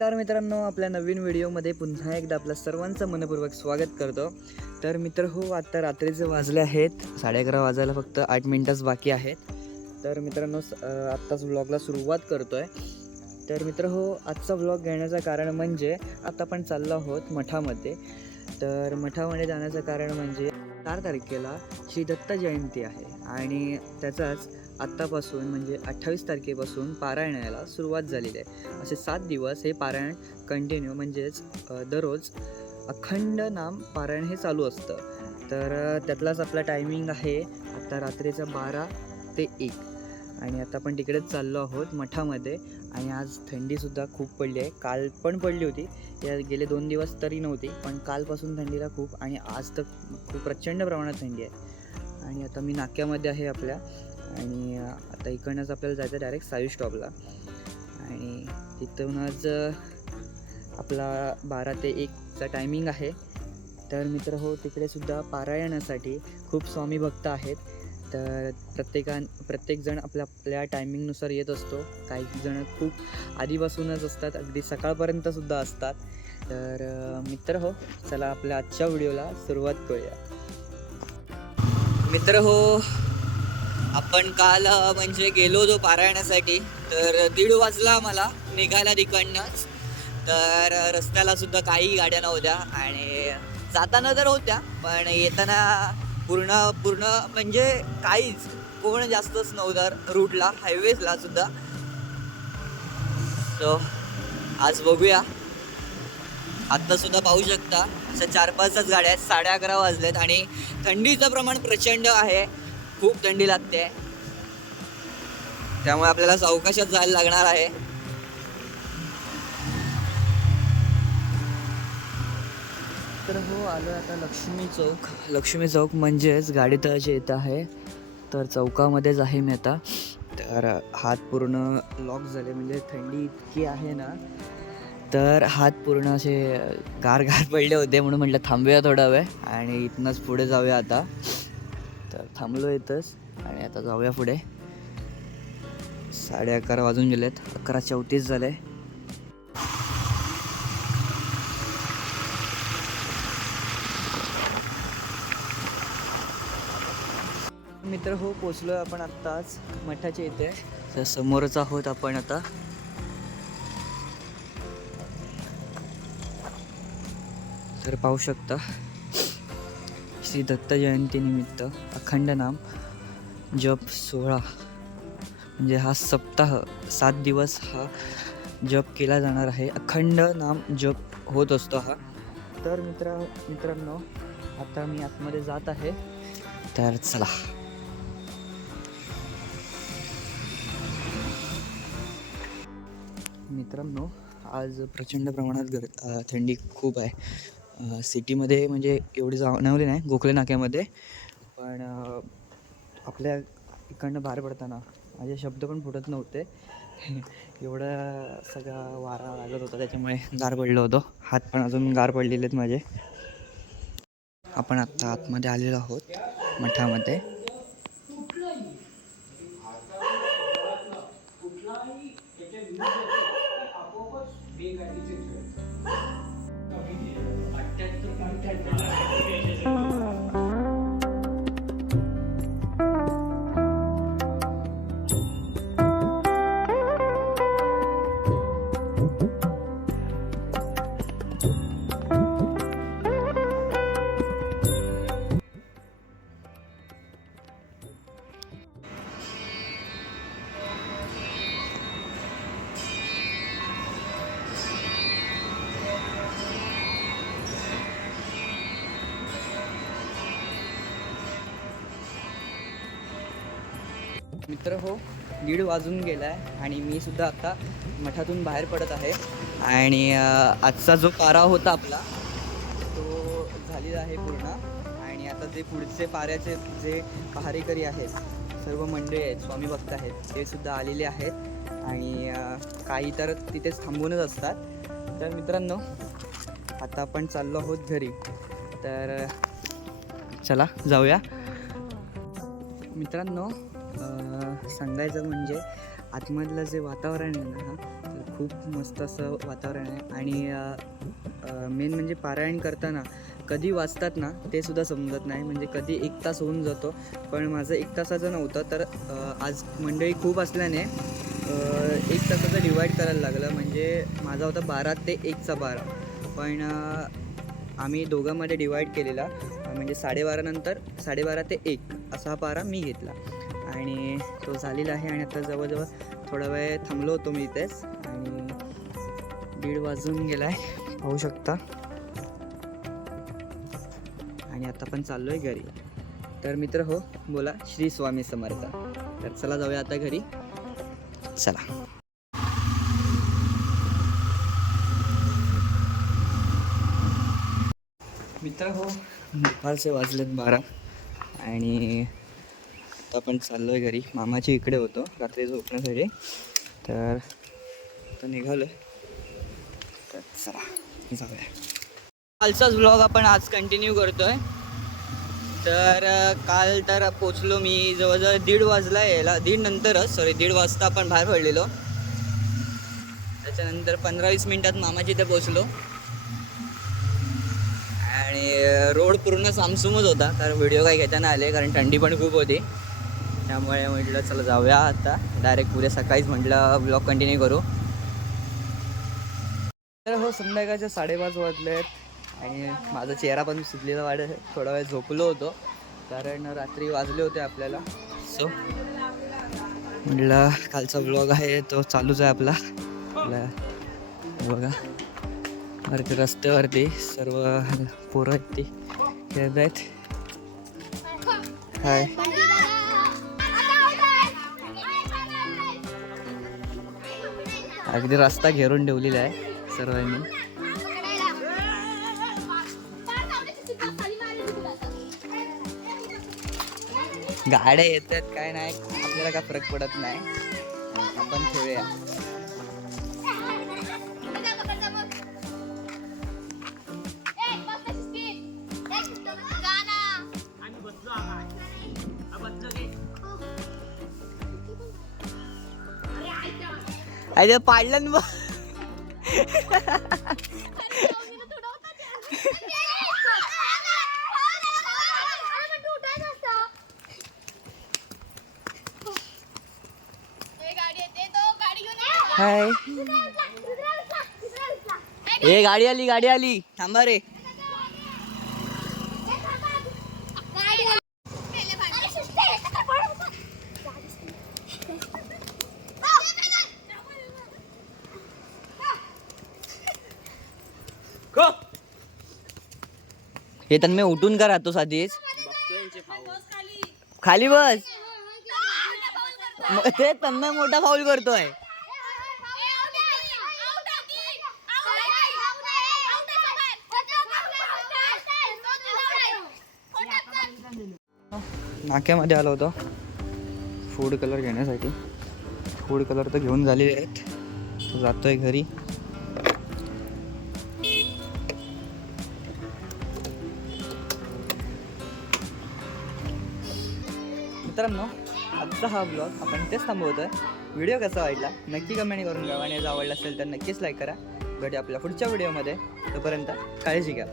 तर मित्रांनो आपल्या नवीन व्हिडिओमध्ये पुन्हा एकदा आपलं सर्वांचं मनपूर्वक स्वागत करतो. तर मित्र हो आत्ता रात्रीचे वाजले आहेत साडे अकरा वाजायला फक्त आठ मिनटंच बाकी आहेत. तर मित्रांनो आत्ताच व्लॉगला सुरुवात करतो आहे तर मित्र हो आजचा व्लॉग घेण्याचं कारण म्हणजे आता आपण चाललो आहोत मठामध्ये. तर मठामध्ये जाण्याचं कारण म्हणजे चार तारखेला श्री दत्त जयंती आहे आणि त्याचाच आत्तापासून म्हणजे अठ्ठावीस तारखेपासून पारायणाला सुरुवात झालेली आहे. असे सात दिवस हे पारायण कंटिन्यू म्हणजेच दररोज अखंड नाम पारायण हे चालू असतं. तर त्यातलाच आपला टायमिंग आहे. आत्ता रात्रीचा बारा ते एक. आणि आता आपण तिकडेच चाललो आहोत मठामध्ये. आणि आज थंडीसुद्धा खूप पडली आहे. काल पण पडली होती. या गेले दोन दिवस तरी नव्हती. पण कालपासून थंडीला खूप आणि आज तर खूप प्रचंड प्रमाणात थंडी आहे. आणि आता मी नाक्यामध्ये आहे आपल्या. आणि आता इकडनंच आपल्याला जायचं डायरेक्ट साई स्टॉपला आणि तिथूनच आपला बारा ते एकचा टायमिंग आहे. तर मित्र हो तिकडेसुद्धा पारायणासाठी खूप स्वामी भक्त आहेत. तर प्रत्येकान प्रत्येकजण आपल्या आपल्या टायमिंगनुसार येत असतो. काही जण खूप आधीपासूनच असतात अगदी सकाळपर्यंतसुद्धा असतात. तर मित्र हो चला आपल्या आजच्या व्हिडिओला सुरुवात करूया. मित्र हो आपण काल म्हणजे गेलो होतो पारायणासाठी तर दीड वाजला मला निघायला तिकडनंच. तर रस्त्याला सुद्धा काही गाड्या नव्हत्या आणि जाताना तर होत्या पण येताना पूर्ण पूर्ण म्हणजे काहीच कोण जास्तच नव्हतं रूटला हायवेजला सुद्धा. सो आज बघूया. आत्ता सुद्धा पाहू शकता अशा चार पाचच गाड्या आहेत साडे अकरा वाजलेत आणि थंडीचं प्रमाण प्रचंड आहे. खूप थंडी लागते. त्यामुळे आपल्याला सावकाशात जायला लागणार आहे. तर हो आलो आता लक्ष्मी चौक. लक्ष्मी चौक म्हणजेच गाडी तळाची येत आहे. तर चौकामध्येच आहे मी आता. तर हात पूर्ण लॉक झाले म्हणजे थंडी इतकी आहे ना. तर हात पूर्ण असे गार गार पडले होते म्हणून म्हटलं थांबूया थोडा वेळ आणि इथनंच पुढे जाऊया आता. तर थांबलो येतच आणि आता जाऊया पुढे. साडे अकरा वाजून गेलेत. अकरा चौतीस झाले. मित्र हो पोचलो आपण आत्ताच मठाच्या इथे. तर समोरच आहोत आपण आता. तर पाहू शकता. श्री दत्त जयंतीनिमित्त अखंड नाम जप सोहळा. म्हणजे हा सप्ताह सात दिवस हा जप केला जाणार आहे. अखंड नाम जप होत असतो हा. तर मित्र मित्रांनो आता मी आतमध्ये जात आहे. तर चला. मित्रांनो आज प्रचंड प्रमाणात गर थंडी खूप आहे. सिटीमध्ये म्हणजे एवढी जाणवली नाही गोखले नाक्यामध्ये. पण आपल्या इकडनं बाहेर पडताना माझे शब्द पण फुटत नव्हते. एवढा सगळा वारा लागत होता त्याच्यामुळे गार पडलो होतो. हात पण अजून गार पडलेले आहेत माझे. आपण आत्ता आतमध्ये आलेलो आहोत मठामध्ये. मित्र हो दीड वाजून गेला आहे आणि मी सुद्धा आता मठातून बाहेर पडत आहे. आणि आजचा जो पारा होता आपला तो झालेला आहे पूर्ण. आणि आता जे पुढचे पाऱ्याचे जे पहारेकरी आहेत सर्व मंडळी आहेत स्वामी भक्त आहेत ते सुद्धा आलेले आहेत. आणि काही तर तिथेच थांबूनच असतात. तर मित्रांनो आता आपण चाललो आहोत घरी. तर चला जाऊया. मित्रांनो सांगायचं म्हणजे आतमधलं जे वातावरण आहे ना तर खूप मस्त असं वातावरण आहे. आणि मेन म्हणजे पारायण करताना कधी वाचतात ना ते सुद्धा समजत नाही. म्हणजे कधी एक तास होऊन जातो. पण माझं एक तासाचं नव्हतं तर आज मंडळी खूप असल्याने एक तासाचं डिवाईड करायला लागलं. म्हणजे माझा होता बारा ते एकचा बारा. पण आम्ही दोघांमध्ये डिवाईड केलेला. म्हणजे साडेबारानंतर साडेबारा ते एक असा हा पारा मी घेतला. आणि तो झालेला आहे आणि आता जवळजवळ थोडा वेळ थांबलो होतो मी इथेच. आणि दीड वाजून गेला आहे पाहू शकता. आणि आता पण चाललो आहे घरी. तर मित्र हो बोला श्री स्वामी समर्थ. तर चला जाऊया आता घरी. चला. मित्र हो दुपारचे वाजलेत बारा. आणि आता आपण चाललो आहे घरी. मामाच्या इकडे होतो रात्री झोपण्यासाठी. तर आता निघालो तर चला जाऊया. कालचाच ब्लॉग आपण आज कंटिन्यू करतोय. तर काल तर पोचलो मी जवळजवळ दीड वाजला यायला दीड नंतरच सॉरी दीड वाजता आपण बाहेर पडलेलो. त्याच्यानंतर पंधरा वीस मिनिटात मामाच्या इथे पोचलो. आणि रोड पूर्ण सामसुमच होता तर व्हिडिओ काही घेताना आले कारण थंडी पण खूप होती. त्यामुळे म्हटलं चला जाऊया आता. डायरेक्ट उद्या सकाळीच म्हटलं ब्लॉग कंटिन्यू करू. तर हो संध्याकाळच्या साडेपाच वाजले आहेत. आणि माझा चेहरा पण सुटलेला वाढ थोडा वेळ झोपलो होतो. कारण रात्री वाजले होते आपल्याला. सो म्हटलं कालचा ब्लॉग आहे तो चालूच आहे आपला. आपला बघा. वरती रस्त्यावरती सर्व पोरं आहेत ती. खेळत आहेत. हाय अगदी रस्ता घेरून ठेवलेला आहे सर्वांनी. गाड्या येतात काय नाही आपल्याला काय फरक पडत नाही. आपण खेळूया. अरे पाडलं ना. हाय. ए गाडी आली गाडी आली. थांबा रे. हे तर मी उठून का राहतो आधीच खाली बस. ते तन्मय मोठा फाऊल करतोय. नाक्यामध्ये आलो होतो. फूड कलर घेण्यासाठी. फूड कलर तर घेऊन झालेले आहेत. जातोय घरी. मित्रांनो आजचा हा ब्लॉग आपण इथेच थांबवतोय. व्हिडिओ कसा वाटला नक्की कमेंट करून घ्या आणि जर आवडला असेल तर नक्कीच लाईक करा. भेटूया आपल्या पुढच्या व्हिडिओमध्ये तोपर्यंत काळजी घ्या.